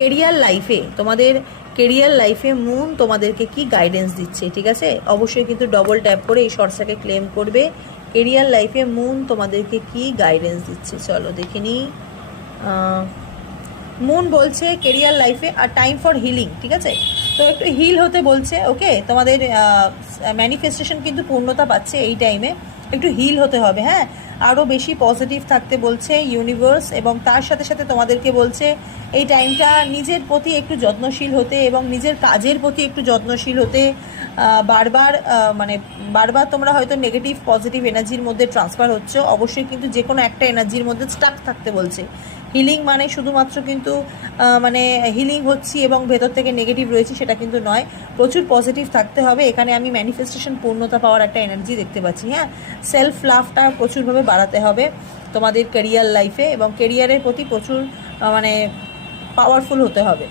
Career লাইফে তোমাদের career লাইফে মুন তোমাদেরকে কি গাইডেন্স দিচ্ছে, ঠিক আছে? অবশ্যই কিন্তু ডবল ট্যাপ করে এই শর্টসটাকে ক্লেম করবে। কেরিয়ার লাইফে মুন তোমাদেরকে কি গাইডেন্স দিচ্ছে চলো দেখে নিই। মুন বলছে কেরিয়ার লাইফে আর টাইম ফর হিলিং, ঠিক আছে? তো একটু হিল হতে বলছে। ওকে, তোমাদের ম্যানিফেস্টেশন কিন্তু পূর্ণতা পাচ্ছে এই টাইমে। একটু হিল হতে হবে, হ্যাঁ, আরও বেশি পজিটিভ থাকতে বলছে ইউনিভার্স। এবং তার সাথে সাথে তোমাদেরকে বলছে এই টাইমটা নিজের প্রতি একটু যত্নশীল হতে এবং নিজের কাজের প্রতি একটু যত্নশীল হতে। বারবার তোমরা হয়তো নেগেটিভ পজিটিভ এনার্জির মধ্যে ট্রান্সফার হচ্ছে। অবশ্যই কিন্তু যে কোনো একটা এনার্জির মধ্যে স্টাক থাকতে বলছে। হিলিং মানে শুধুমাত্র কিন্তু হিলিং হচ্ছি এবং ভেতর থেকে নেগেটিভ রয়েছে সেটা কিন্তু নয়, প্রচুর পজিটিভ থাকতে হবে। এখানে আমি ম্যানিফেস্টেশন পূর্ণতা পাওয়ার একটা এনার্জি দেখতে পাচ্ছি। হ্যাঁ, সেলফ লাভটা প্রচুরভাবে বাড়াতে হবে তোমাদের ক্যারিয়ার লাইফে এবং কেরিয়ারের প্রতি প্রচুর পাওয়ারফুল হতে হবে।